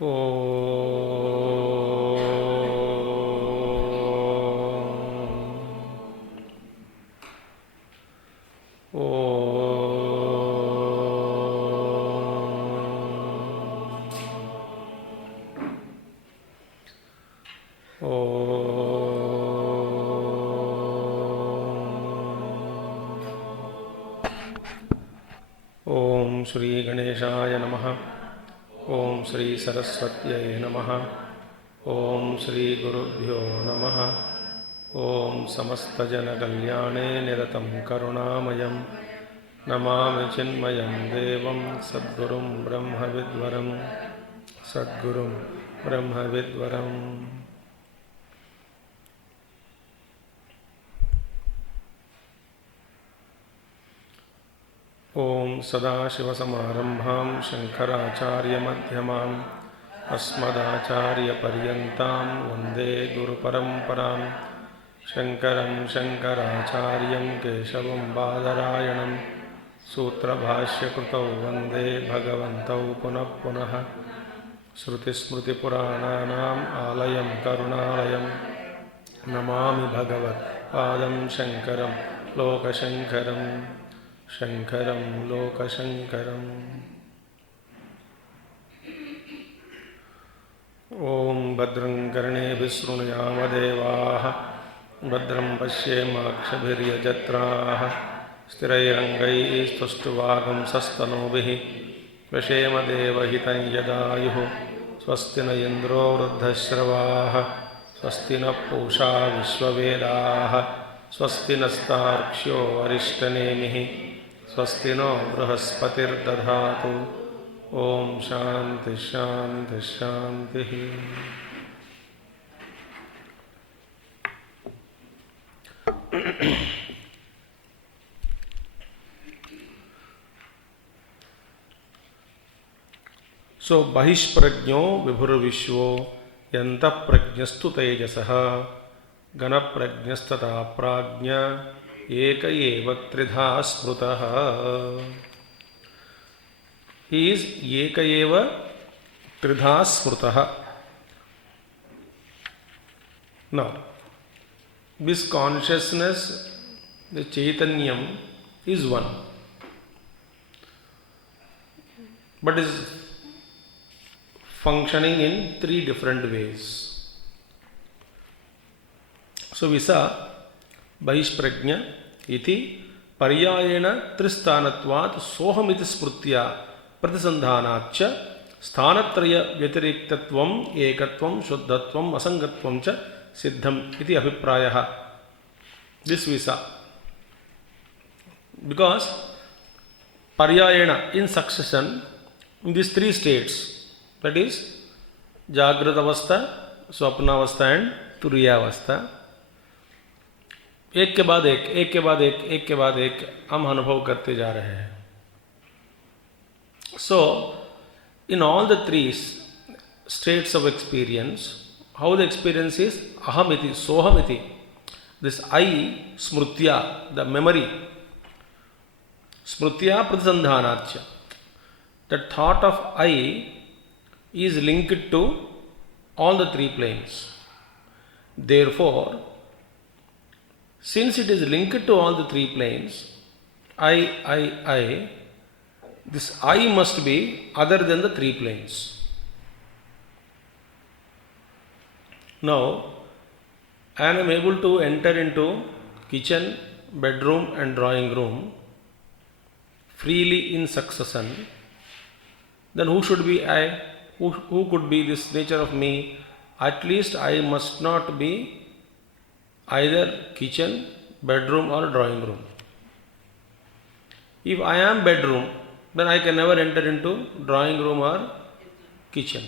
ओ ओम श्री गणेशाय नमः। ओम श्री सरस्वत्यै नमः। ओम श्री गुरुभ्यो नमः। ओम समस्तजनकल्याणे निरतं करुणामयं नमामि चिन्मयं देवं सद्गुरुं ब्रह्मविद्वरं सद्गुरुं ब्रह्मविद्वरम्। ओम सदाशिवसमारम्भां शङ्कराचार्यमध्यमाम् अस्मदाचार्यपर्यन्तां वन्दे गुरुपरम्परां। शङ्करं शङ्कराचार्यं केशवं बादरायणं सूत्रभाष्यकृतौ वन्दे भगवन्तौ पुनः पुनः। श्रुतिस्मृतिपुराणानाम् आलयं करुणालयं नमामि भगवत्पादं शङ्करं लोकशङ्करं शङ्करं लोकशङ्करम्। ॐ भद्रं कर्णेभिः शृणुयामदेवाः भद्रं पश्येमाक्षभिर्यजत्राः स्थिरैरङ्गैस्तुष्टुवागुंसस्तनूभिः व्यशेमदेवहितं यदायुः। स्वस्ति न इन्द्रो वृद्धश्रवाः स्वस्ति नः पूषा विश्ववेदाः स्वस्ति नस्तार्क्ष्यो अरिष्टनेमिः स्वस्ति नो बृहस्पतिर्दधातु। ओम शांति शांति शांति। सो बहिष्प्रज्ञो विभुर्विश्वो यन्तप्रज्ञस्तु तेजसः गणप्रज्ञस्तथा प्राज्ञ एक एव त्रिधा स्मृतः। He is eka eva tridha smrutah. Now, this consciousness, the Chaitanyam, is one, but is functioning in three different ways. So, visa Bahishprajna iti paryayena tristhanatvat sohamiti smrutya प्रतिसंधानाच्च स्थानत्रय व्यतिरिक्तत्वं एकत्वं शुद्धत्वं असंगत्वं च सिद्धम् इति अभिप्रायः। This visa, because paryayena in succession in these three states, that is Jagrata Avastha, Swapna Avastha and Turiya Avastha, एक के बाद एक, एक के बाद एक, एक के बाद एक हम अनुभव करते जा रहे हैं। So, in all the three states of experience, how the experience is ahamiti, sohamiti, this I, smrutya, the memory, smrutya pratisandhanachya, the thought of I is linked to all the three planes. Therefore, since it is linked to all the three planes, I, this I must be other than the three planes. Now, I am able to enter into kitchen, bedroom and drawing room freely in succession. Then who should be I? Who could be this nature of me? At least I must not be either kitchen, bedroom or drawing room. If I am bedroom, then I can never enter into drawing room or kitchen.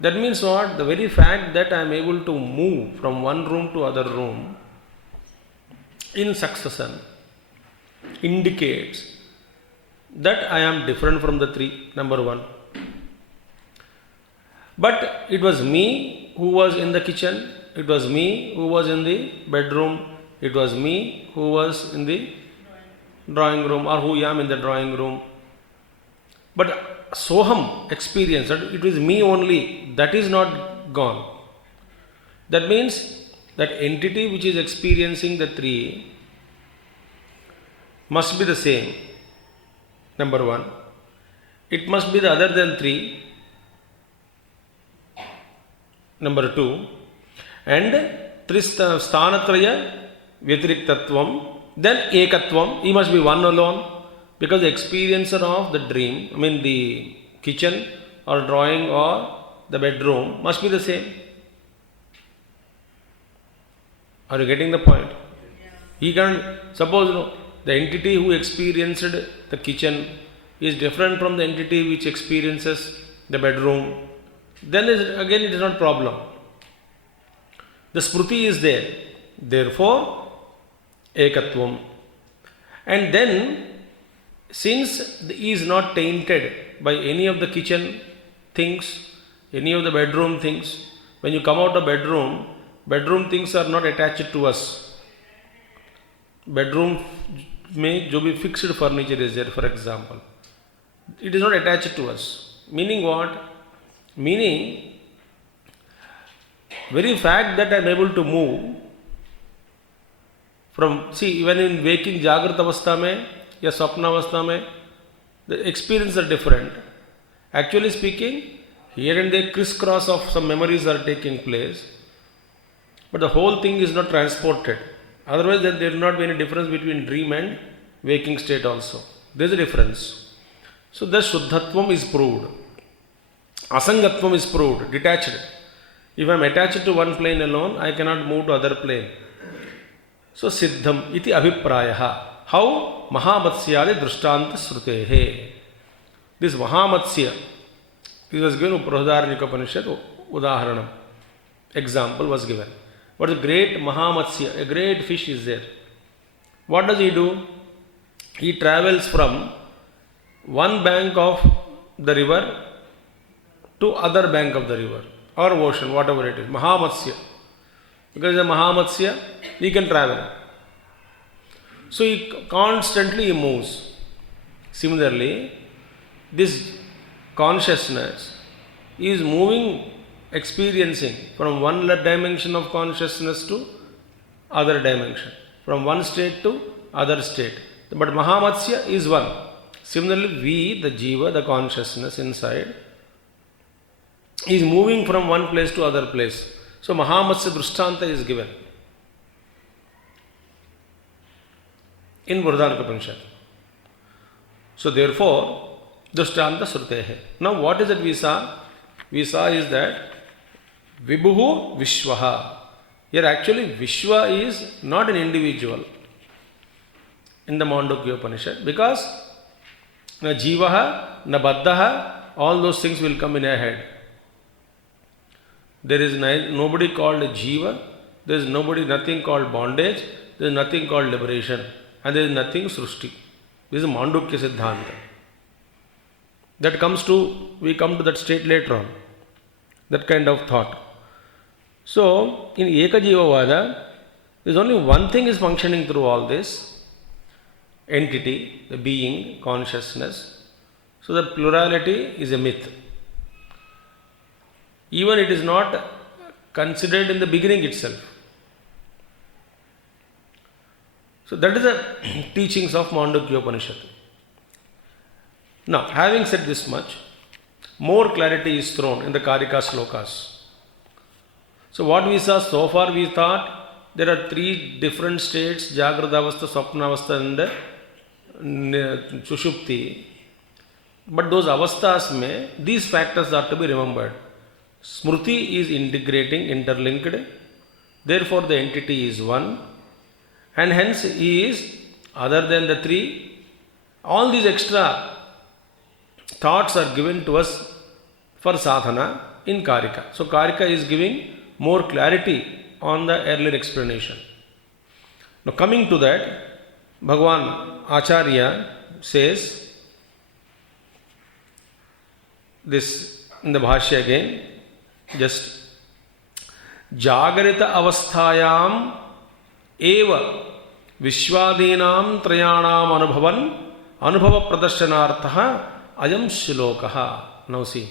That means what? The very fact that I am able to move from one room to other room in succession indicates that I am different from the three, number one. But it was me who was in the kitchen, it was me who was in the bedroom, it was me who was in the drawing room or who am in the drawing room. But soham experience, that it is me only, that is not gone. That means that entity which is experiencing the three must be the same. Number one, it must be the other than three. Number two, and sthanatraya vyatiriktatvam, then ekatvam, he must be one alone, because the experiencer of the dream, I mean the kitchen or drawing or the bedroom must be the same. Are you getting the point? He can, suppose the entity who experienced the kitchen is different from the entity which experiences the bedroom, then again it is not problem. The smruti is there, therefore ekatvam. And then, since he is not tainted by any of the kitchen things, any of the bedroom things, when you come out of bedroom things are not attached to us. Bedroom में जो भी fixed furniture is there, for example, it is not attached to us. Meaning what? Meaning, very fact that I am able to move from, see, even in waking Jagrata Avastha mein या स्वप्न अवस्था में, the experiences are different. Actually speaking, here and there crisscross of some memories are taking place, but the whole thing is not transported. Otherwise, then there will not be any difference between dream and waking state also. There is a difference. So, the Shuddhatvam is proved. Asangatvam is proved, detached. If I am attached to one plane alone, I cannot move to other plane. So, Siddham iti abhiprayaha. How? Mahamatsya Drishtanta Srutehe. This Mahamatsya, this was given Prahadaranyaka Upanishad, Udaharanam. Example was given. But the great Mahamatsya, a great fish is there. What does he do? He travels from one bank of the river to other bank of the river or ocean, whatever it is. Mahamatsya. Because the Mahamatsya, he can travel. So he constantly moves. Similarly, this consciousness is moving, experiencing from one dimension of consciousness to other dimension, from one state to other state. But Mahamatsya is one. Similarly, we, the Jiva, the consciousness inside, is moving from one place to other place. So Mahamatsya Drishtanta is given in Brihadaranyaka Upanishad. So therefore, Drishtanta Srutehe. Now what is that we saw? We saw is that Vibhuhu Vishwaha. Here actually Vishwa is not an individual in the Mandukya Upanishad, because na Jivaha, na Baddhaha, all those things will come in a head. There is nobody called Jiva, there is nothing called bondage, there is nothing called liberation, and there is nothing Srushti. This is Mandukya Siddhanta. That comes to, we come to that state later on, that kind of thought. So, in Ekajivavada, there is only one thing is functioning through all this, entity, the being, consciousness. So, the plurality is a myth. Even it is not considered in the beginning itself. So that is the teachings of Mandukya Upanishad. Now, having said this much, more clarity is thrown in the Karika Slokas. So what we saw so far, we thought there are three different states, Jagrata Avastha, Swapna Avastha and Sushupti. But those avasthas mein, these factors are to be remembered. Smruti is integrating, interlinked, therefore the entity is one, and hence he is other than the three. All these extra thoughts are given to us for sadhana in Karika. So Karika is giving more clarity on the earlier explanation. Now coming to that, Bhagavan Acharya says this in the Bhashya again, just Jagrita avasthayam eva vishwadinam trayanam anubhava pradarshanaartha Ayam shlokaha. Now see.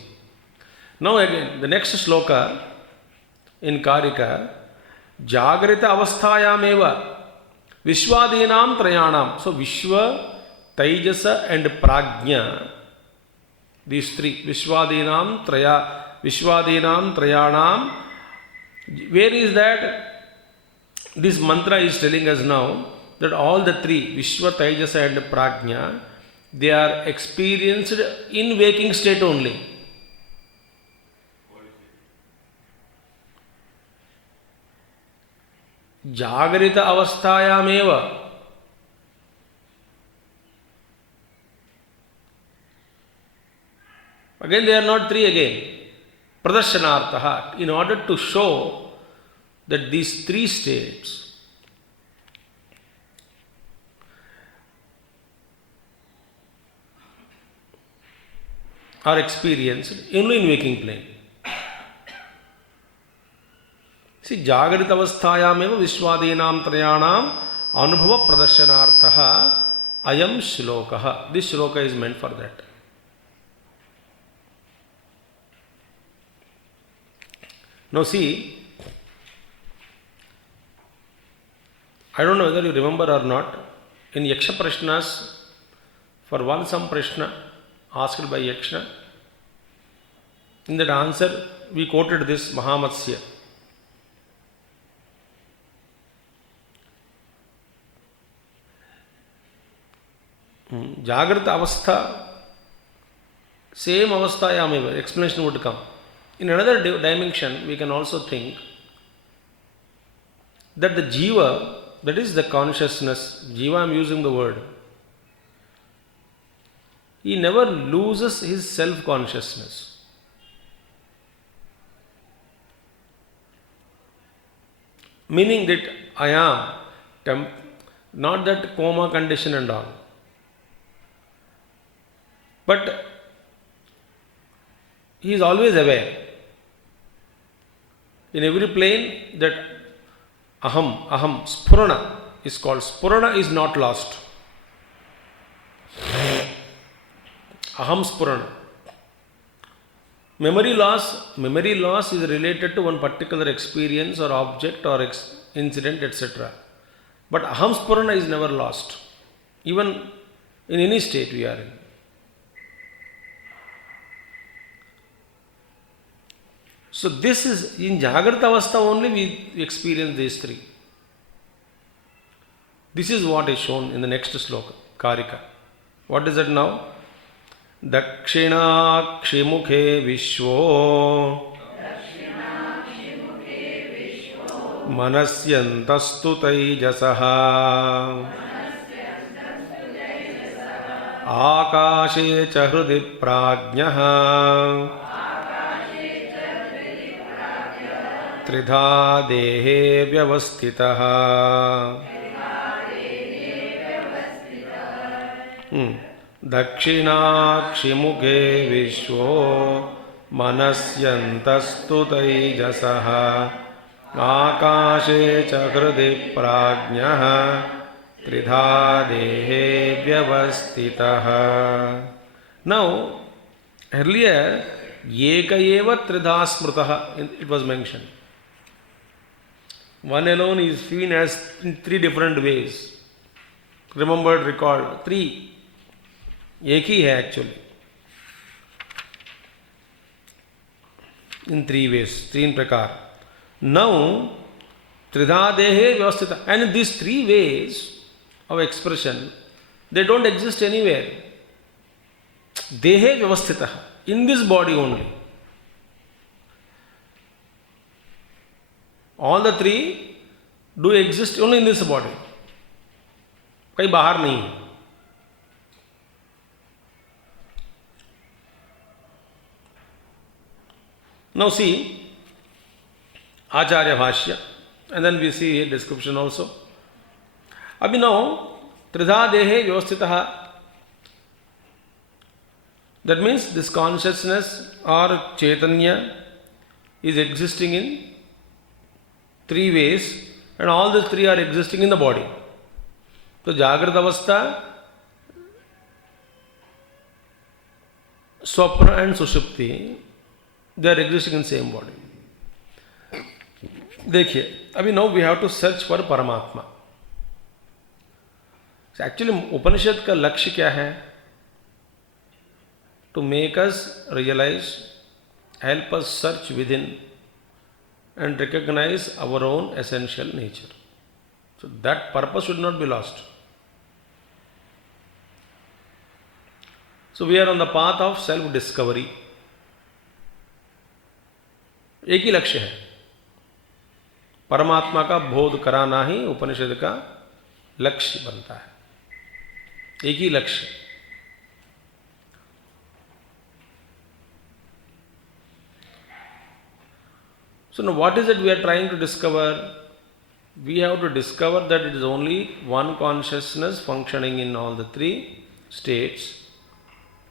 Now again, the next shloka in Karika, Jagrita avasthayameva Vishwadinam Trayanam. So Vishwa, Taijasa and Prajna, these three, Vishwadinam Trayanam. Where is that? This mantra is telling us now that all the three, Vishwa, Taijasa and Prajna, they are experienced in waking state only. Jagrita avasthayameva. Again, they are not three again. Pradarsanartha. In order to show that these three states are experienced only in waking plane. See, Jagrita avasthayameva Vishwadinam Trayanam Anubhava Pradarsanartha Ayam Shlokaha. This shloka is meant for that. Now see, I don't know whether you remember or not, in Yaksha Prashnas, for one some Prashna asked by Yaksha, in that answer we quoted this Mahamatsya. Jagrata avastha, same avasthayameva, explanation would come. In another dimension, we can also think that the jiva, that is the consciousness, jiva I am using the word, he never loses his self-consciousness. Meaning that I am, not that coma condition and all. But he is always aware. In every plane, that aham, spurana is called. Spurana is not lost. Aham spurana. Memory loss is related to one particular experience or object or incident, etc. But aham spurana is never lost, even in any state we are in. So this is, in Jagrata Avastha only we experience these three. This is what is shown in the next sloka, Karika. What is it now? Dakshina Kshimukhe Vishwo Manasyantastu Taijasaha Akashe Chahrudi Prajnaha Tridha Dehe Vyavastitaha. Dakshinakshimuke Vishwo Manasyantastu Taijasaha Akashe Chakrudi Prajnaha Tridha Dehe Vyavastitaha. Now, earlier, Eka eva Tridha Smrutaha, it was mentioned. One alone is seen as in three different ways. Remembered, recalled. Three. एक ही है actually. In three ways, three in prakar. Now, Tridha Dehe Vyavastita. And these three ways of expression, they don't exist anywhere. Dehe Vyavastita. In this body only. All the three do exist only in this body. कहीं बाहर नहीं. Now see, Acharya Bhashya, and then we see a description also. Abhi now, Tridha Dehe Vyavastitaha. That means this consciousness or Chaitanya is existing in three ways, and all the three are existing in the body. So Jagrata Avastha, Swapna and Sushupti, they are existing in same body. देखिए, अभी now we have to search for परमात्मा. So actually उपनिषद का लक्ष्य क्या है? To make us realize, help us search within and recognize our own essential nature. So that purpose should not be lost. So we are on the path of self-discovery. एक ही लक्ष्य है, परमात्मा का बोध कराना ही उपनिषद का लक्ष्य बनता है. एक ही लक्ष्य. So now what is it we are trying to discover? We have to discover that it is only one consciousness functioning in all the three states,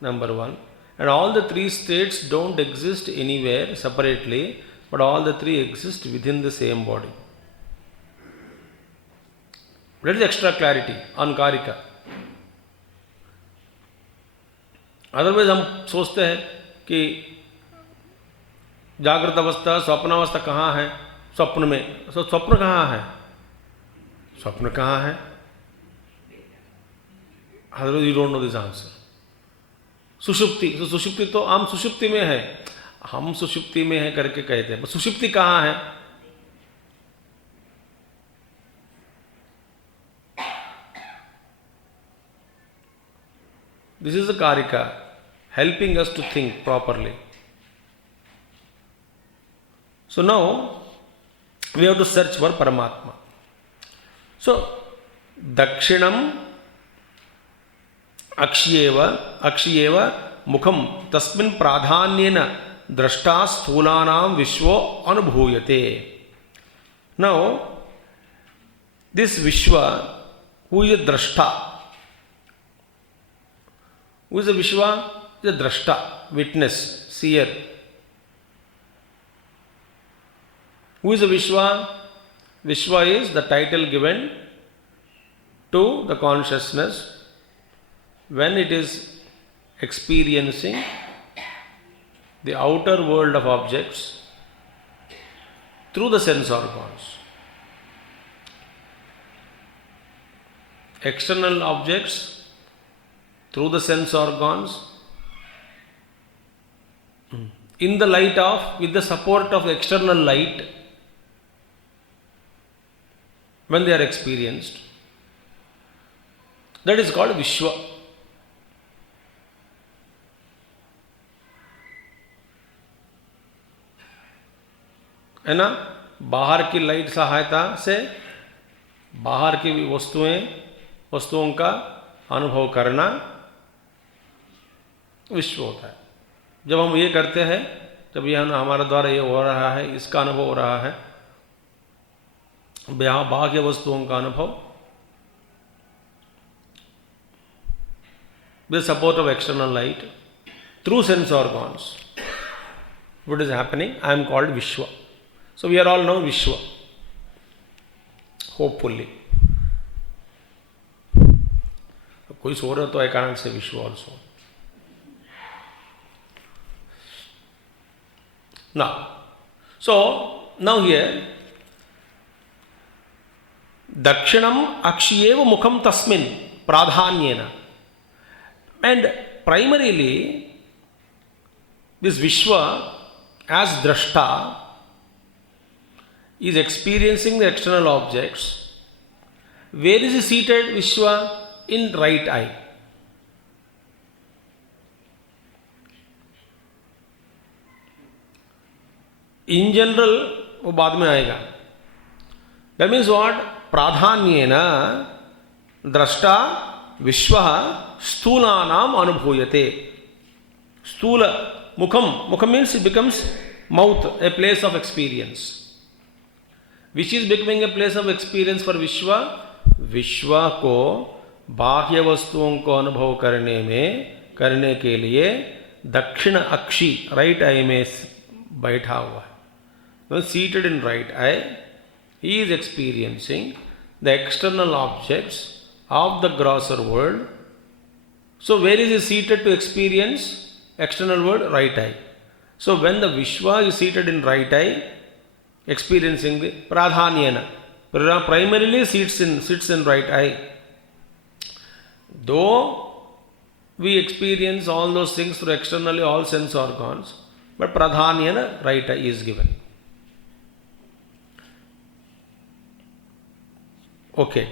number one. And all the three states don't exist anywhere separately, but all the three exist within the same body. That is extra clarity on Karika. Otherwise हम सोचते हैं कि जागृत अवस्था स्वप्न अवस्था कहाँ है? स्वप्न में. तो स्वप्न कहाँ है? स्वप्न कहाँ है? Otherwise you don't know this answer. सुषुप्ति. तो सुषुप्ति तो हम सुषुप्ति में है, हम सुषुप्ति में है करके कहते हैं. सुषुप्ति कहाँ है? This is the Karika helping us to think properly. So now we have to search for Paramatma. So Dakshinam Akshiyeva Mukham Tasmin Pradhanyena Drashta Sthulanam Vishwa Anubhuyate. Now this Vishwa, who is a Drashta? Who is a Vishwa? Is a Drashta, witness, seer. Who is a Vishwa? Vishwa is the title given to the consciousness when it is experiencing the outer world of objects through the sense organs. External objects through the sense organs, in the light of, with the support of external light, when they are experienced, that is called Vishwa. है ना? बाहर की light सहायता से बाहर की वस्तुओं का अनुभव करना विश्व होता है. जब हम ये करते हैं, जब यह हमारे द्वारा ये हो रहा है, इसका अनुभव हो रहा है, बाह्य वस्तुओं का अनुभव, with support of external light through sense organs, what is happening? I am called Vishwa. So we are all now Vishwa, hopefully. कोई सो रहा तो I can't say Vishwa also. Now here, Dakshinam Akshiyeva Mukham Tasmin Pradhanyena. And primarily, this Vishwa as Drashta is experiencing the external objects. Where is he seated, Vishwa? In right eye. In general, वो बाद में आएगा. That means what? Pradhanyena Drashta Vishwa Sthulanam Anubhuyate. Sthula Mukham means it becomes mouth, a place of experience. Which is becoming a place of experience for Vishwa? विश्वा को बाह्य वस्तुओं को अनुभव करने के लिए दक्षिण अक्षी राइट आई में बैठा हुआ है. Seated in right I, he is experiencing the external objects of the grocer world. So where is he seated to experience external word right eye. So when the Vishwa is seated in right eye, experiencing the pradhanyena, primarily sits in right eye. Though we experience all those things through externally all sense organs, but pradhanyena right eye is given. Okay.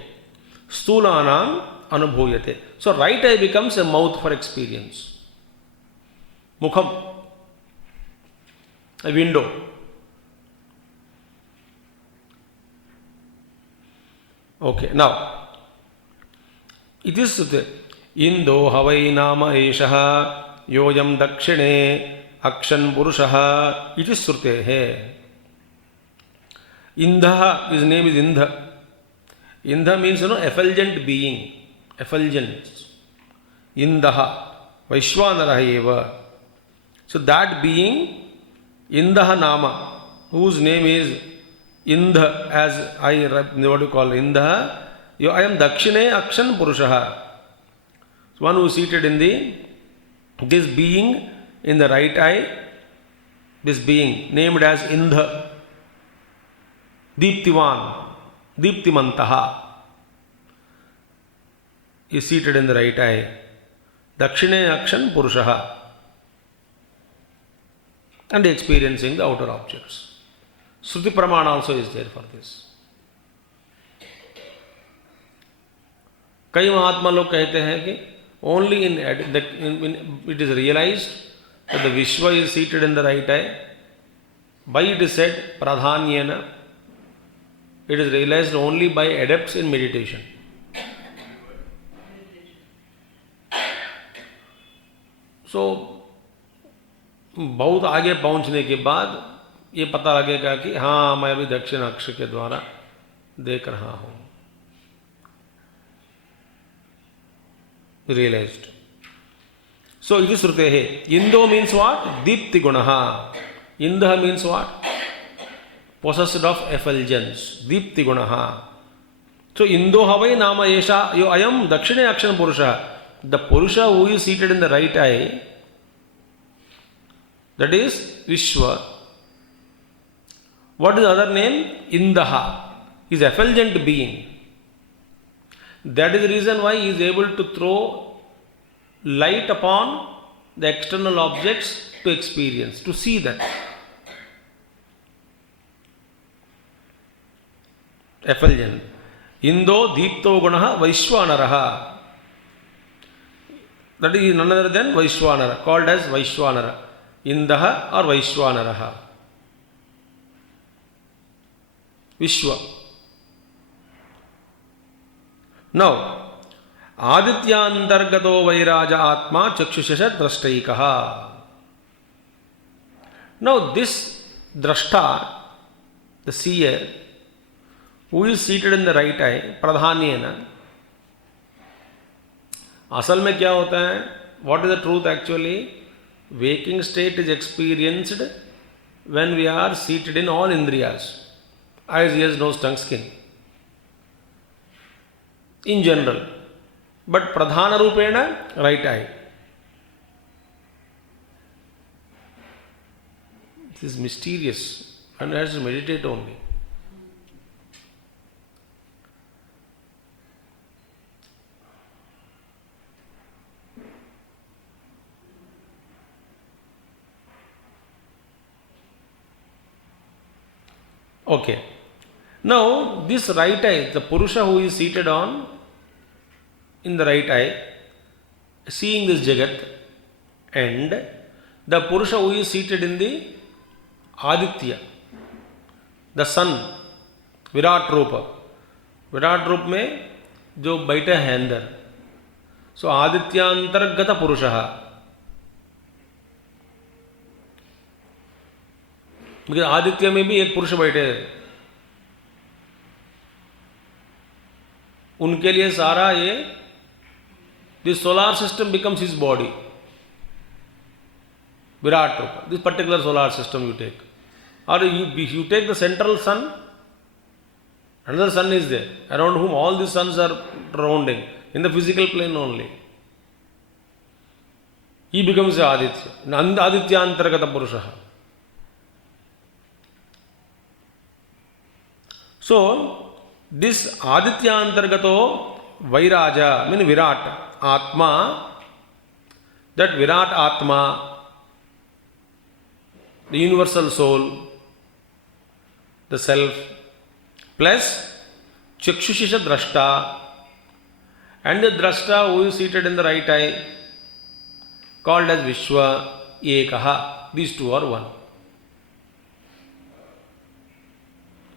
Stulanam anubhuyate. So right eye becomes a mouth for experience. Mukham, a window. Okay, now it is Indo Havai Nama Eshaha Yoyam Dakshine Akshan Purushaha. It is Srute. Indha, his name is Indha. Indha means, effulgent being. Effulgent. Indaha. Vaishwanara eva. So that being, Indaha Nama, whose name is Indha, as what do you call Indha? I am Dakshine Akshan Purushaha. So one who is seated in this being in the right eye, this being named as Indha, Deeptivan, Deeptimantaha, is seated in the right eye. Dakshine Akshan Purushaha, and experiencing the outer objects. Shruti Pramana also is there for this. कई महात्मा लोग कहते हैं कि only in it is realized that the Vishwa is seated in the right eye. By it is said pradhanyena. It is realized only by adepts in meditation. So बहुत आगे पहुंचने के बाद ये पता लगेगा कि हाँ मैं अभी दक्षिण अक्ष के द्वारा देख रहा हूं. Realized. So it is Srutehe. Indo means what? Deepti gunaha. Indha means what? Possessed of effulgence. Deepti gunaha. So Indo havai nama esha. I am dakshine akshan purusha. The Purusha who is seated in the right eye, that is Vishwa. What is the other name? Indaha. Is effulgent being. That is the reason why he is able to throw light upon the external objects to experience, to see that. Effulgent. Indo Deepto Gunaha Vaishwanaraha. That is none other than Vaishwanara, called as Vaishwanara. Indaha or Vaishwanaraha. Vishwa. Now, Adityantargato Vairaja Atma Chakshusha Drashtaikaha. Now, this Drashta, the seer, who is seated in the right eye, Pradhanyena, असल में क्या होता है? What is the truth actually? Waking state is experienced when we are seated in all indriyas, eyes, ears, nose, tongue, skin. In general, but pradhana rupena, right eye. This is mysterious. One has to meditate only. Okay. Now, this right eye, the Purusha who is seated in the right eye, seeing this Jagat, and the Purusha who is seated in the Aditya, the sun, Virat Rupa. Virat Rup में जो बैठे हैं अंदर, सो आदित्यांतर्गत पुरुषः. because Aditya में भी एक पुरुष बैठे हैं, उनके लिए सारा ये this solar system becomes his body. Virat Rupa, this particular solar system you take, or you take the central sun, another sun is there around whom all the suns are rounding in the physical plane only. He becomes Aditya. Adityantargata Purusha. So, this Adityantargato Vairaja, means Virat, Atma, that Virat Atma, the universal soul, the self, plus Chakshushisha Drashta, and the Drashta who is seated in the right eye, called as Vishwa Ekaha. These two are one.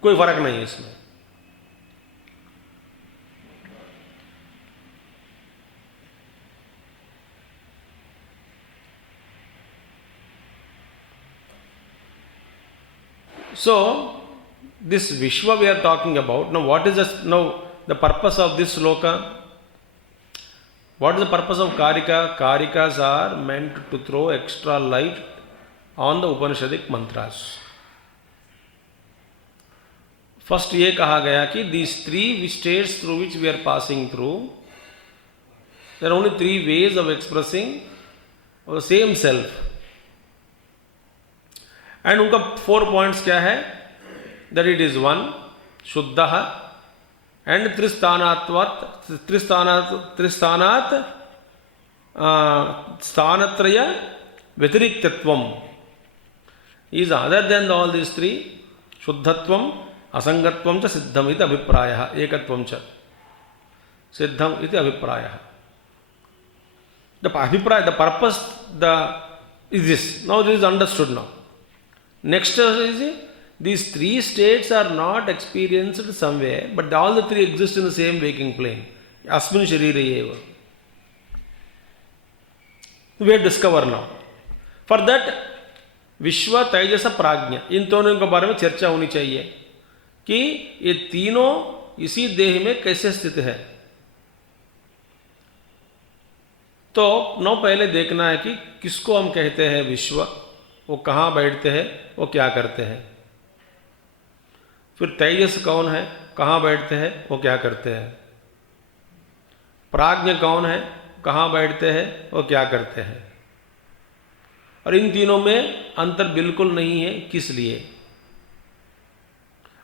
कोई फर्क नहीं है इसमें. So, this Vishwa we are talking about. Now, what is the purpose of this sloka? What is the purpose of Karika? Karikas are meant to throw extra light on the Upanishadic mantras. First ये कहा गया कि these three states through which we are passing through, there are only three ways of expressing the same self. And उनका 4 points क्या है? That it is one, शुद्धः, and त्रिस्थानात् स्थानत्रय व्यतिरिक्तत्वम is other than all these three, शुद्धत्वम, असंगत्वम च सिद्धम इति अभिप्रायः, एकत्वम च सिद्धम इति अभिप्रायः. The purpose is this. Now this is understood now. Next is these three states are not experienced somewhere, but all the three exist in the same waking plane. Asmin Sharire eva. We discover now. For that, विश्व तेजस प्राज्ञ इन दोनों के बारे में चर्चा होनी चाहिए कि ये तीनों इसी देह में कैसे स्थित है. तो नौ पहले देखना है कि किसको हम कहते हैं विश्व, वो कहाँ बैठते हैं, वो क्या करते हैं. फिर तेजस कौन है, कहाँ बैठते हैं, वो क्या करते हैं. प्राज्ञ कौन है, कहाँ बैठते हैं, वो क्या करते हैं. और इन तीनों में अंतर बिल्कुल नहीं है. किस लिए?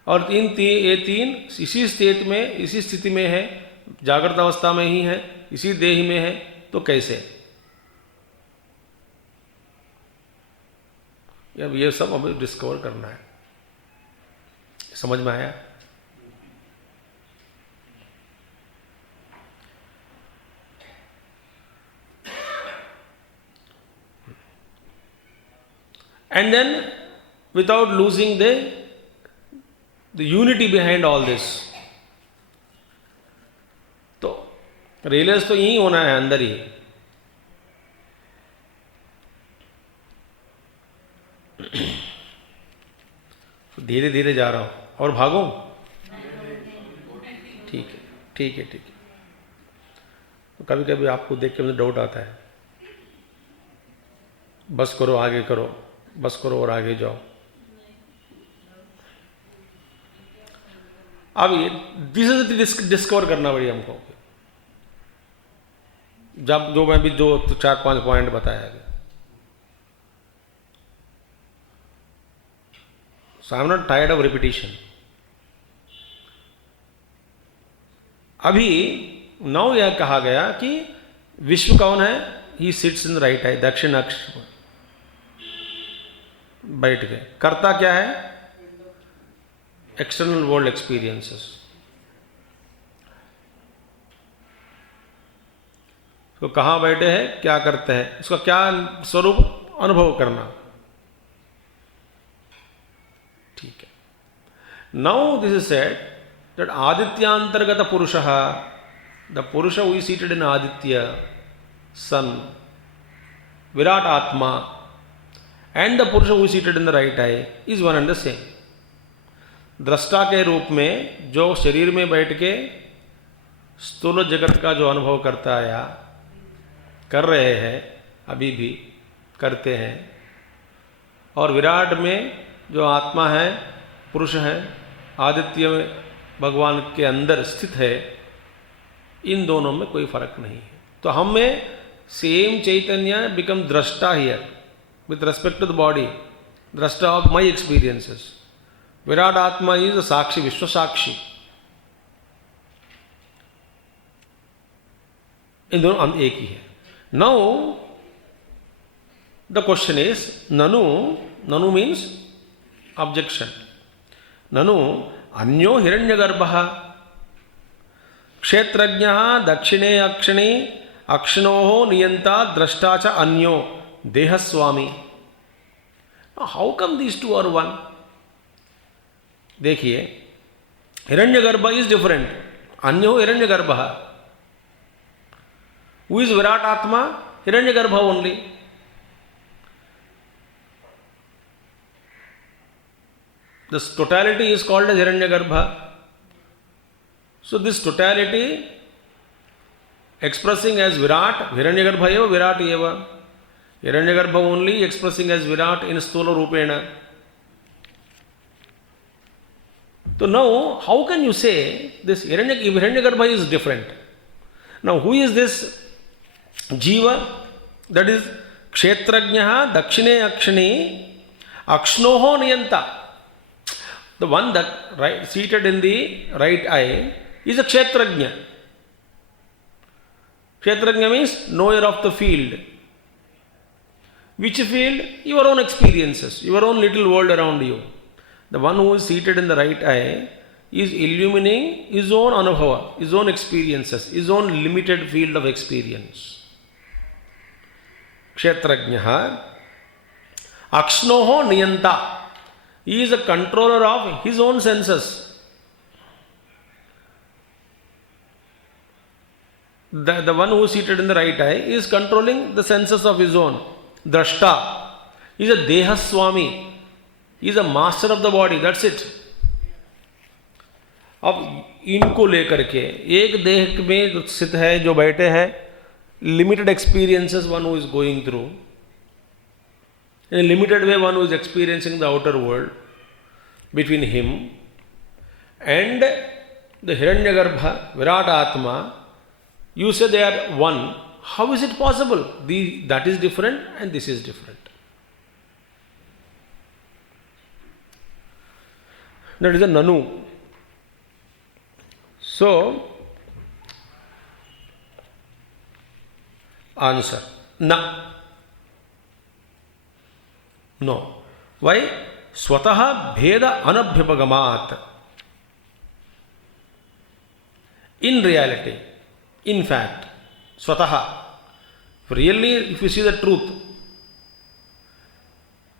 और ये तीन इसी स्टेट में, इसी स्थिति में है, जागृत अवस्था में ही है, इसी देह में है. तो कैसे? अब ये सब हमें डिस्कवर करना है. समझ में आया? And then, without losing the unity behind all this, तो रियलाइज तो यही होना है अंदर ही. धीरे धीरे जा रहा हूं और भागूं. ठीक है, ठीक है, ठीक है. कभी कभी आपको देख के मुझे डाउट आता है, बस करो, आगे करो, बस करो और आगे जाओ. अब ये दिस इज डिस्कवर करना पड़ी हमको. जब जो मैं भी 4-5 पॉइंट बताया गया. So I am not tired of repetition. अभी नौ यह कहा गया कि विश्व कौन है. He sits in the right आई, दक्षिण अक्ष बैठ गए. कर्ता क्या है? External world experiences. तो कहाँ बैठे हैं, क्या करते हैं, उसका क्या स्वरूप अनुभव करना. ठीक है. Now this is said that आदित्यांतर्गत पुरुषः, द पुरुष who is seated in Aditya sun, विराट आत्मा, एंड द पुरुष who is seated in the right eye is one and the same. दृष्टा के रूप में जो शरीर में बैठ के स्थूल जगत का जो अनुभव करता आया, कर रहे हैं, अभी भी करते हैं, और विराट में जो आत्मा है, पुरुष है, आदित्य में भगवान के अंदर स्थित है, इन दोनों में कोई फर्क नहीं है. तो हमें Same Chaitanya becomes drashta here with respect to the body, drashta of my experiences. Virat Atma is a Sakshi, Vishwa Sakshi. इन दोनों हम एक ही है. Now the question is, Nanu means objection. Nanu अन्यो हिरण्यगर्भः क्षेत्रज्ञः दक्षिणे अक्षिणे अक्षिणोः नियंता द्रष्टा च अन्यो देहस्वामी. How come these two are one? देखिए, हिरण्यगर्भ इज डिफरेंट, अन्यो हिरण्यगर्भः. हु इज विराट आत्मा? हिरण्यगर्भ only. This totality is called as Hiranyagarbha. So this totality expressing as Virat, Hiranyagarbha eva Virat eva. Hiranyagarbha only expressing as Virat in Stula Rupena. So now, how can you say this Hiranyagarbha is different? Now, who is this Jiva? That is Kshetrajnaha Dakshine Akshine Akshnoho Niyanta. The one that seated in the right eye is a Kshetrajna. Kshetrajna means knower of the field. Which field? Your own experiences, your own little world around you. The one who is seated in the right eye is illumining his own anubhava, his own experiences, his own limited field of experience. Kshetrajnaha Akshnoho Niyanta. He is a controller of his own senses. The one who is seated in the right eye is controlling the senses of his own. Drashta. He is a Dehaswami. He is a master of the body. That's it. अब इनको लेकर के एक देह में स्थित है जो बैठे हैं, limited experiences one who is going through. In a limited way, one who is experiencing the outer world, between him and the Hiranyagarbha, Virat Atma, you say they are one. How is it possible? That is different and this is different. That is a Nanu. So, answer, Na. No. Why? Swataha bheda anabhyapagamat. In reality, in fact, swataha, really if you see the truth,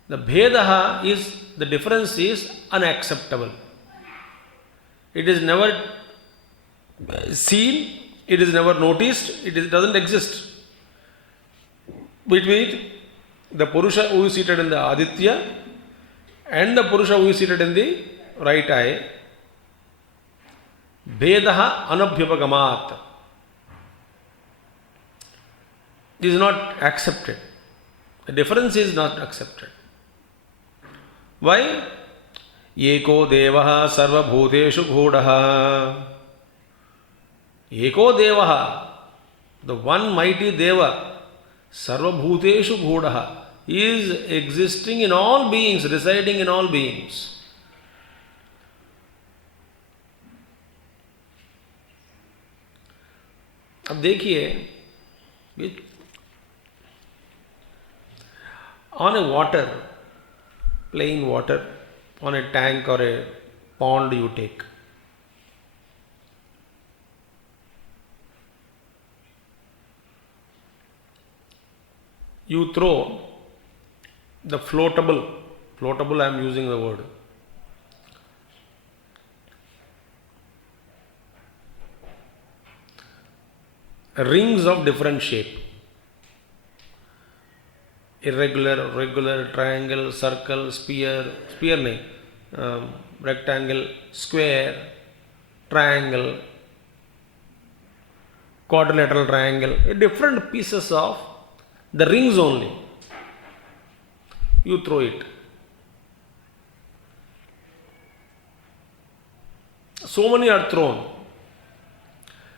the bhedaha is, the difference is unacceptable. It is never seen, it is never noticed, it doesn't exist. Between the Purusha who is seated in the Aditya and the Purusha who is seated in the right eye, Bhedaha Anabhyapagamat is not accepted. The difference is not accepted. Why? Eko Devaha Sarva Bhuteshu Ghodaha. Eko Devaha, the one mighty Deva, Sarva Bhuteshu Ghodaha, is existing in all beings, residing in all beings. अब देखिए, on a water, plain water, on a tank or a pond you take, you throw the floatable I am using the word, rings of different shape, irregular, regular, triangle, circle, sphere nahi, rectangle, square, triangle, quadrilateral triangle, different pieces of the rings only. You throw it. So many are thrown.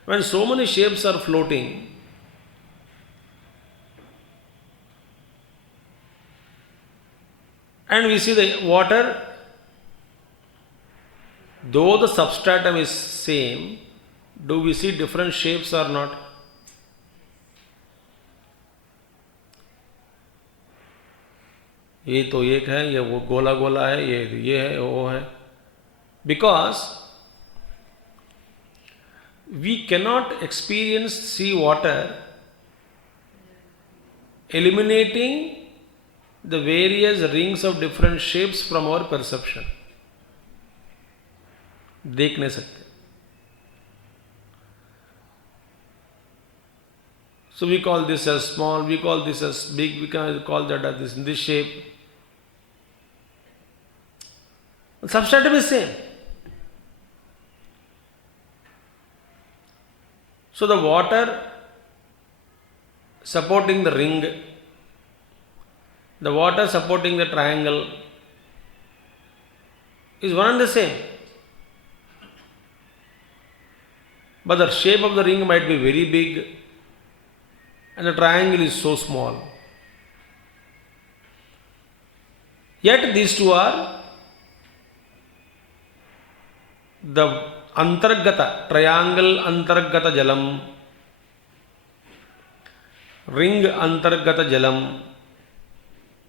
When so many shapes are floating, And we see the water, though the substratum is same, do we see different shapes or not? ये तो एक है, ये वो गोला गोला है, ये है, वो है. Because we cannot experience sea water eliminating the various rings of different shapes from our perception. देख नहीं सकते. So we call this as small, we call this as big, we can call that as this in this shape. The substratum is same. So the water supporting the ring, the water supporting the triangle is one and the same. But the shape of the ring might be very big and the triangle is so small. Yet these two are the antargata, triangle antargata jalam, ring antargata jalam,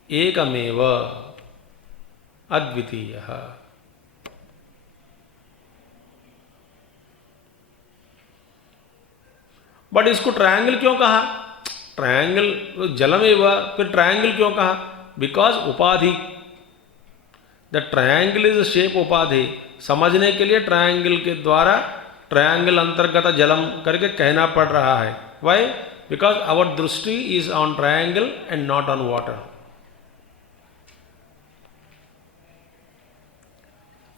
ekameva advitiyah. But इसको triangle क्यों कहा? Triangle जलमेव, फिर triangle क्यों कहा? Because उपाधि, the triangle is shape उपाधि. समझने के लिए ट्रायंगल के द्वारा ट्रायंगल अंतर्गत जलम करके कहना पड़ रहा है. वाई? बिकॉज आवर दृष्टि is on triangle and not on water.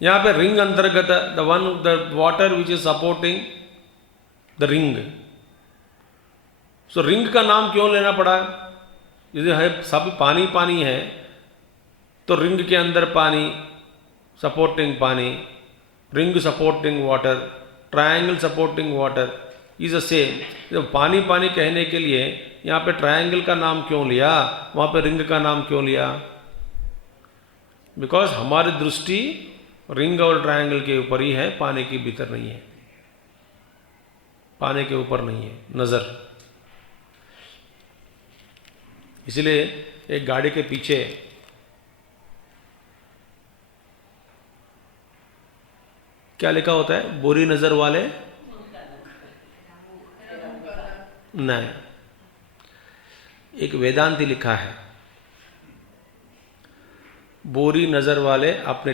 यहां पे रिंग अंतर्गत, the one the water which is supporting the ring. So ring का नाम क्यों लेना पड़ा? यदि है सब पानी पानी है तो रिंग के अंदर पानी, सपोर्टिंग पानी, ring supporting water, triangle supporting water is a same. जब पानी पानी कहने के लिए यहाँ पे ट्रायंगल का नाम क्यों लिया, वहाँ पे रिंग का नाम क्यों लिया? बिकॉज हमारी दृष्टि रिंग और ट्रायंगल के ऊपर ही है, पानी के भीतर नहीं है, पानी के ऊपर नहीं है नजर. इसलिए एक गाड़ी के पीछे क्या लिखा होता है? बुरी नजर वाले नहीं. एक वेदांती लिखा है, बुरी नजर वाले अपने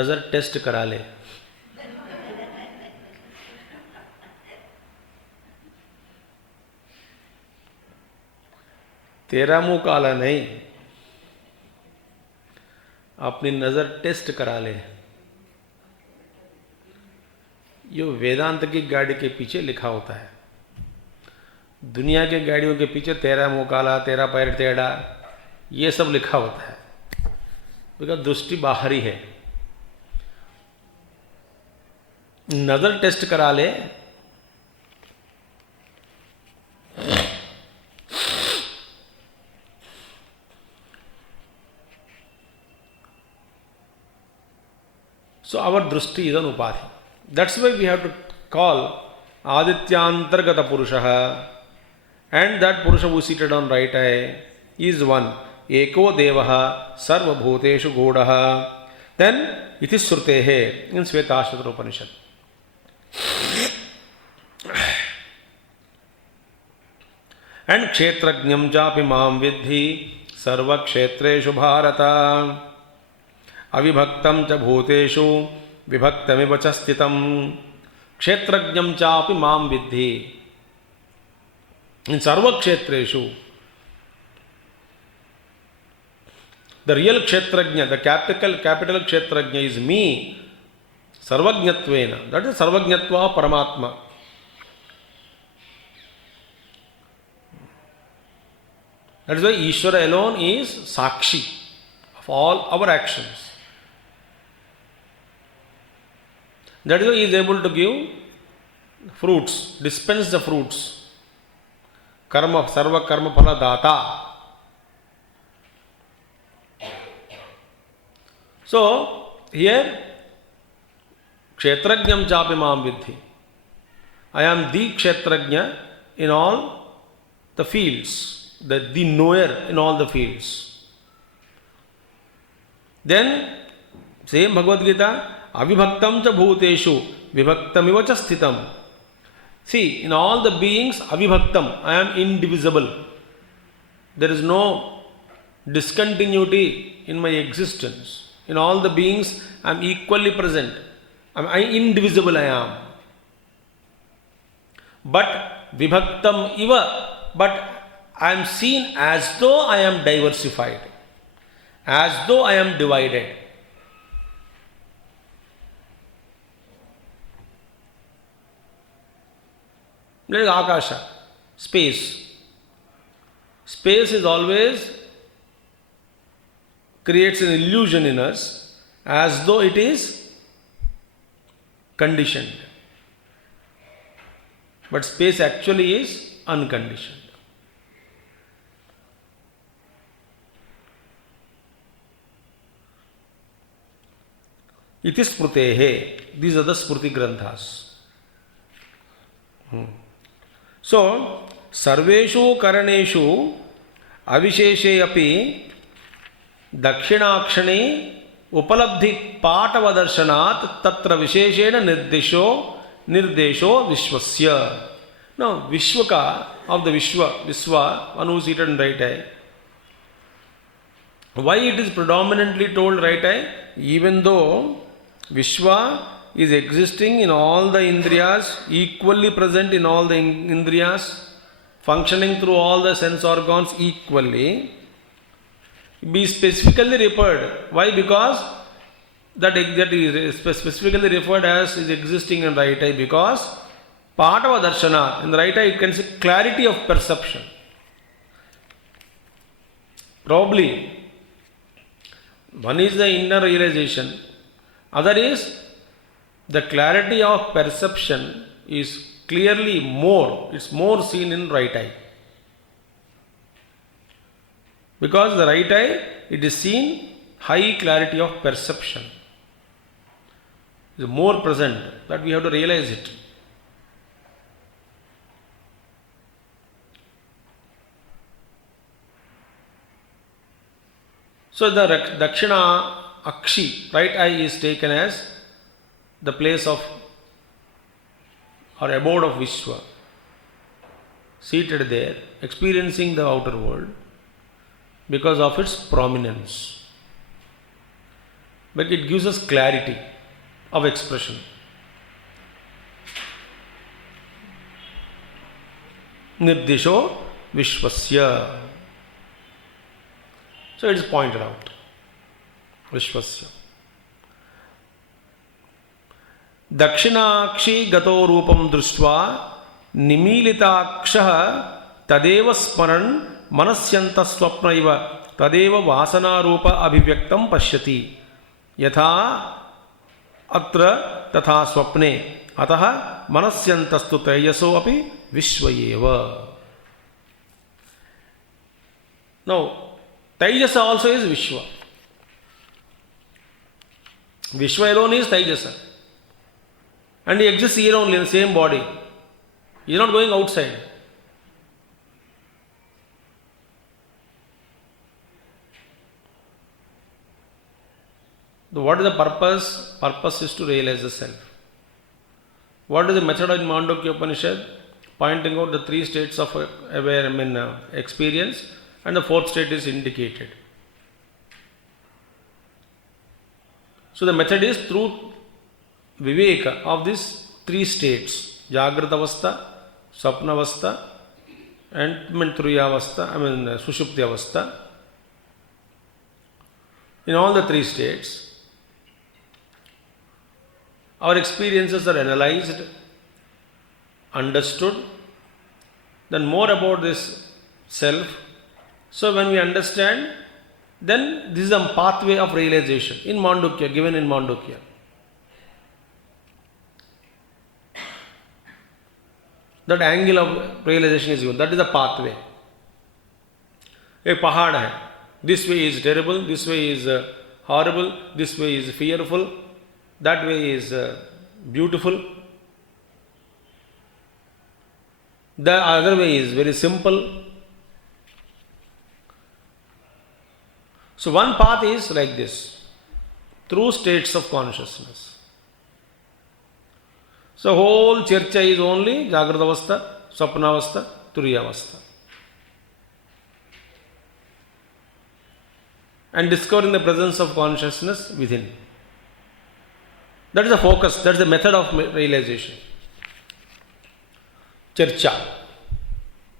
नजर टेस्ट करा ले. तेरा मुंह काला नहीं, अपनी नजर टेस्ट करा ले. ये वेदांत की गाड़ी के पीछे लिखा होता है. दुनिया के गाड़ियों के पीछे तेरा मुंह काला, तेरा पैर टेढ़ा, ये सब लिखा होता है. बिकॉज दृष्टि बाहरी है. नजर टेस्ट करा ले. So our drishti is an upadhi. That's why we have to call Adityantargata Purusha, and that Purusha who is seated on right eye is one. Eko Devaha Sarva Bhuteshu Godaha. Then it is Srutehe in Svetashvatra Upanishad. And Kshetrajnam Chapi Mam Vidhi Sarva Kshetreshu Bharata. अविभक्तम च भूतेषु विभक्तमिव च स्थितम. क्षेत्रज्ञम चापि माम विद्धि. इन सर्व क्षेत्रेषु the real क्षेत्रज्ञ, द कैपिटल क्षेत्रज्ञ इज मी सर्वज्ञत्वेन. दैट इज सर्वज्ञत्वा परमात्मा. दैट इज व्हाई ईश्वर अलोन इज साक्षी of all our actions. That is why he is able to give fruits, dispense the fruits. Karma, sarva karma phala data. So here kshetrajnam chapi mam vidhi. I am the kshetrajna in all the fields, the knower in all the fields. Then same Bhagavad Gita, avibhaktam cha bhuteshu vibhaktamiva cha sthitam. See, in all the beings, avibhaktam, I am indivisible. There is no discontinuity in my existence. In all the beings, I am equally present. I am indivisible, I am. But vibhaktam iva, but I am seen as though I am diversified, as though I am divided. Like Akasha, space. Space is always creates an illusion in us as though it is conditioned. But space actually is unconditioned. Iti smrutehe. These are the smruti granthas. So, sarveshu karaneshu avisheshe api dakshinaakshane upalabdhi patavadarsanat tatra visheshena nirdesho vishwasya. Now, Vishwaka of the Vishwa, one who is seated in right eye. Why it is predominantly told right eye? Even though Vishwa is existing in all the Indriyas, equally present in all the Indriyas, functioning through all the sense organs equally, be specifically referred. Why? Because that is specifically referred as is existing in right eye, because Patava Darshana, in the right eye it can see clarity of perception. Probably one is the inner realization, other is the clarity of perception is clearly more, it's more seen in right eye. Because the right eye, it is seen high clarity of perception. It is more present, that we have to realize it. So the Dakshina Akshi, right eye, is taken as the place of or abode of Vishwa, seated there, experiencing the outer world because of its prominence. But it gives us clarity of expression. Nirdesho Vishwasya. So it is pointed out. Vishwasya. Dakshinakshi gato rupam drishtva nimilitakshah tadeva smaran manasyanta swapnaiva tadeva vasana rupa abhivyaktam pashyati yatha atra tatha swapne atah manasyantastu tejaso api vishvayeva. Now, Tejasa also is Vishwa. Vishwa alone is Tejasa. And he exists here only in the same body. He is not going outside. So what is the purpose? Purpose is to realize the self. What is the method in Mandukya Upanishad? Pointing out the three states of experience, and the fourth state is indicated. So the method is through Viveka of these three states, Jagrata Avastha, Sapna Avastha, and Truya Avastha, Sushupti Avastha. In all the three states, our experiences are analyzed, understood, then more about this self. So when we understand, then this is a pathway of realization in Mandukya, given in Mandukya. That angle of realization is given. That is the pathway. A pahad hai. This way is terrible, this way is horrible, this way is fearful, that way is beautiful, the other way is very simple. So one path is like this, through states of consciousness. So whole Chircha is only Jagrata Avastha, Swapna Avastha, Turiya Avastha. And discovering the presence of consciousness within. That is the focus, that is the method of realization. चर्चा,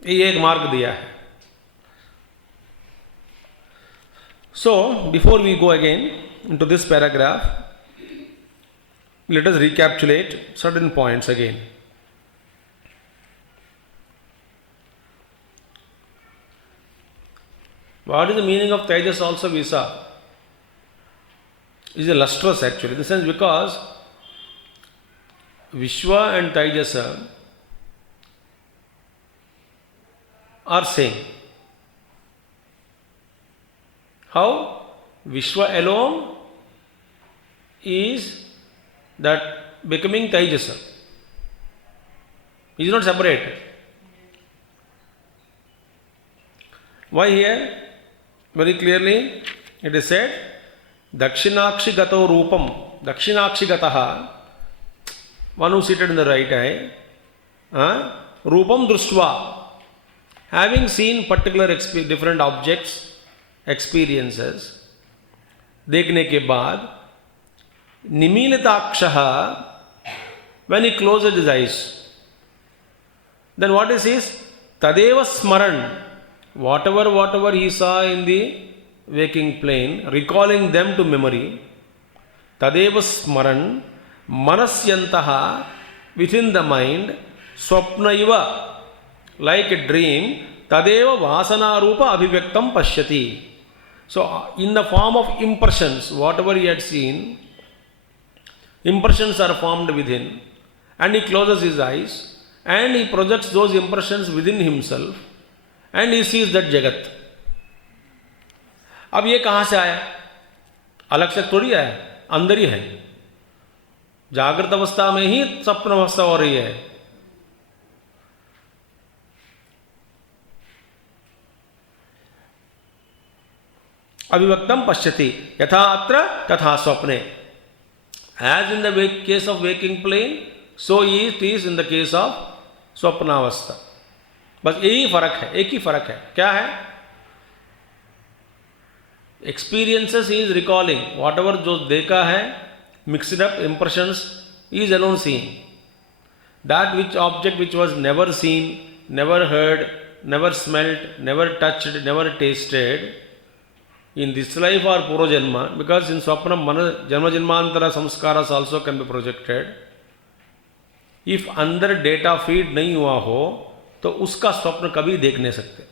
ये एक मार्ग दिया है. So, before we go again into this paragraph, let us recapitulate certain points again. What is the meaning of Tejas also we saw? It is lustrous actually, in the sense because Vishwa and Tejasa are same. How? Vishwa alone is that becoming Tejasa. He is not separated. Why here? Very clearly it is said, Dakshinakshi gato rupam, Dakshinakshi gataha, one who seated in the right eye, rupam drushva, having seen particular different objects, experiences, देखने के बाद, निमीलिताक्षः, when he closes his eyes, then what is his? Tadeva smaran, whatever he saw in the waking plane, recalling them to memory, Tadeva smaran, manasyantaha, within the mind, swapnaiva, like a dream, Tadeva vasana rupa abhivyaktam pashyati. So, in the form of impressions, whatever he had seen, impressions are formed within, and he closes his eyes, and he projects those impressions within himself, and he sees that Jagat. अब ये कहाँ से आया? अलग से थोड़ी आया, अंदर ही है. जागृत अवस्था में ही स्वप्न अवस्था हो रही है. अभिव्यक्तम पश्यति यथा अत्र तथा स्वप्ने. As in the case of waking plane, so it is in the case of स्वप्नावस्था. बस यही फर्क है, एक ही फर्क है. क्या है? Experiences he is recalling, whatever जो देखा है, mixed up impressions he is alone seeing. That which object which was never seen, never heard, never smelt, never touched, never tasted, in this life or Purva, because in Swapna, Janma Janmantara samskaras also can be projected. If अंदर data feed नहीं हुआ हो, तो उसका स्वप्न कभी देख नहीं सकते.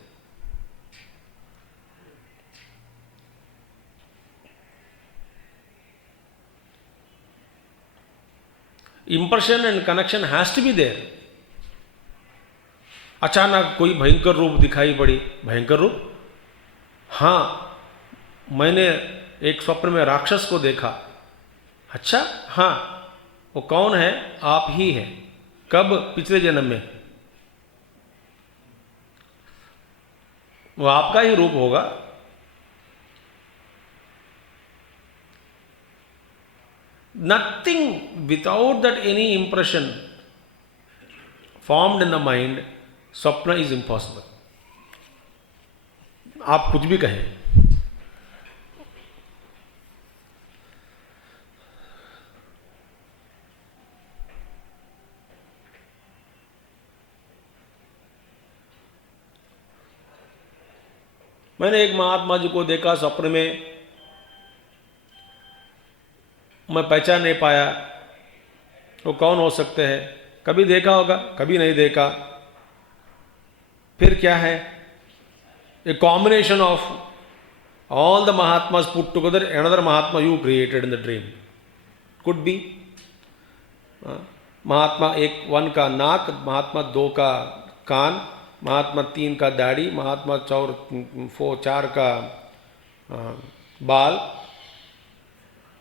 Impression and connection has to be there. अचानक कोई भयंकर रूप दिखाई पड़ी, भयंकर रूप, हाँ मैंने एक स्वप्न में राक्षस को देखा. अच्छा, हाँ वो कौन है? आप ही हैं. कब? पिछले जन्म में. वो आपका ही रूप होगा. Nothing without that any impression formed in the mind, स्वप्न is impossible. आप कुछ भी कहें. मैंने एक महात्मा जी को देखा स्वप्न में, मैं पहचान नहीं पाया वो कौन हो सकते हैं. कभी देखा होगा, कभी नहीं देखा. फिर क्या है? A combination of all the महात्मास पुट टुगेदर, अनदर महात्मा you created in the dream. Could be महात्मा एक, वन का नाक, महात्मा दो का कान, महात्मा तीन का दाढ़ी, महात्मा चार का बाल,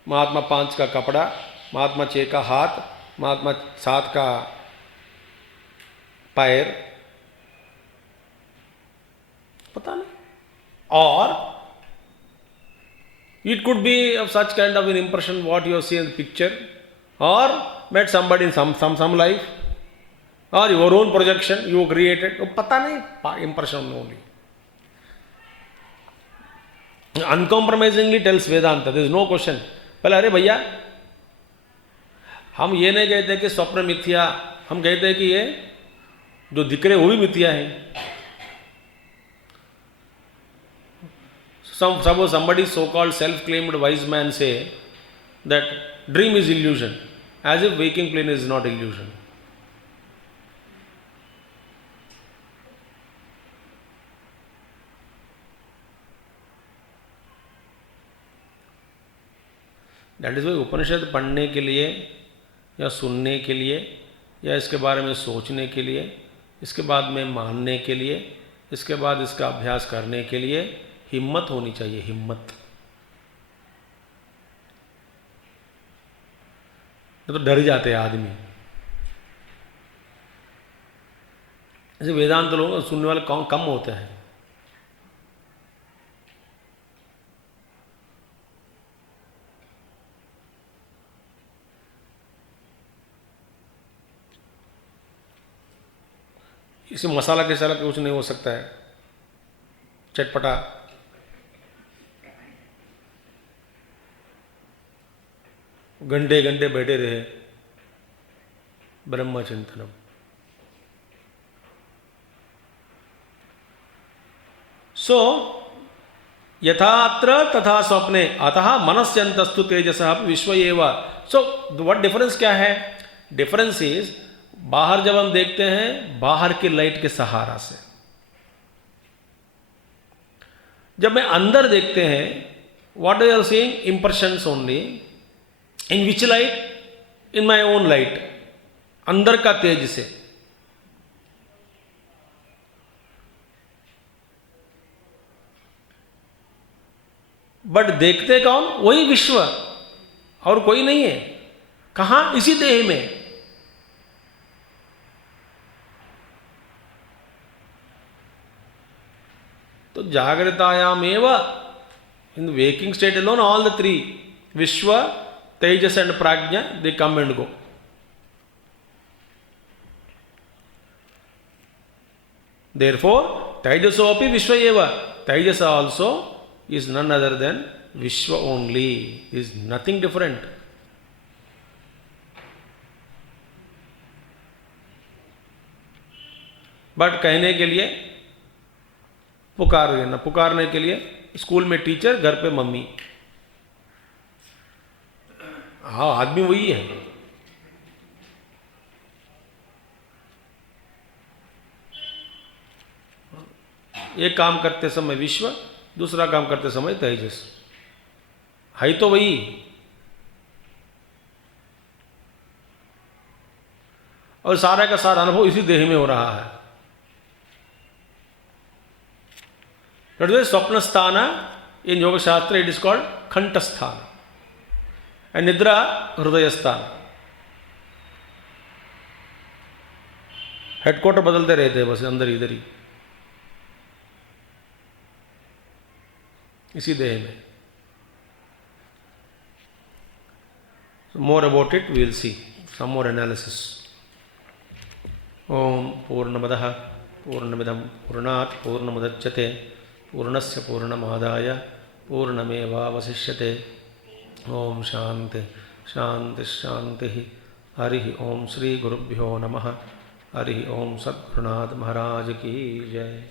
महात्मा 5 का कपड़ा, महात्मा 6 का हाथ, महात्मा 7 का पैर, पता नहीं। और it could be of such kind of an impression what you have seen in the picture, or met somebody in some life, or your own projection you created, वो पता नहीं, impression only. Uncompromisingly tells Vedanta, there is no question. पहले अरे भैया, हम ये नहीं कहते कि स्वप्न मिथ्या, हम कहते हैं कि ये जो दिख रहे वो भी मिथ्या है। Somebody so-called self-claimed wise man say that dream is illusion, as if waking plane is not illusion. That is why उपनिषद पढ़ने के लिए या सुनने के लिए या इसके बारे में सोचने के लिए, इसके बाद में मानने के लिए, इसके बाद इसका अभ्यास करने के लिए हिम्मत होनी चाहिए, हिम्मत। तो डर जाते हैं आदमी। ऐसे वेदांत लोग सुनने वाले कम होते हैं। इसे मसाला के साला कुछ नहीं हो सकता है, चटपटा। घंटे घंटे बैठे रहे ब्रह्म चिंतनम। सो यथात्र तथा स्वप्ने अतः मनस्यंतस्तु तेजसः विश्व एव। सो व्हाट डिफरेंस क्या है? डिफरेंस इज, बाहर जब हम देखते हैं बाहर की लाइट के सहारा से, जब मैं अंदर देखते हैं what are you seeing? Impressions only. In which light? In my own light, अंदर का तेज से। बट देखते कौन? वही विश्व, और कोई नहीं है। कहां? इसी देह में। तो जागृतायामेव, in waking state alone, all the three, विश्व, तेजस एंड प्राज्ञा, they come and go. Therefore, Tejasopi Vishwa eva. Tejasa also is none other than Vishwa only, is nothing different. But कहने के लिए पुकार लेना, पुकारने के लिए स्कूल में टीचर, घर पे मम्मी। हाँ, आदमी वही है। एक काम करते समय विश्व, दूसरा काम करते समय तेजस, है तो वही। और सारा का सारा अनुभव इसी देह में हो रहा है। स्वप्न स्थान इन योग शास्त्र इट इज कॉल्ड कंठ स्थान, एंड निद्रा हृदय स्थान। हेडक्वार्टर बदलते रहते हैं बस, अंदर इधर ही, इसी देह में। More about it we will see some more analysis. ओम पूर्णमदः पूर्णमिदं पूर्णात् पूर्णमुदच्यते पूर्णस्य पूर्णमादाय पूर्णमेवावशिष्यते। ओम शांति शांति शांति। हरि ओम श्री गुरुभ्यो नमः। हरि ओम सद्गुरुनाथ महाराज की जय।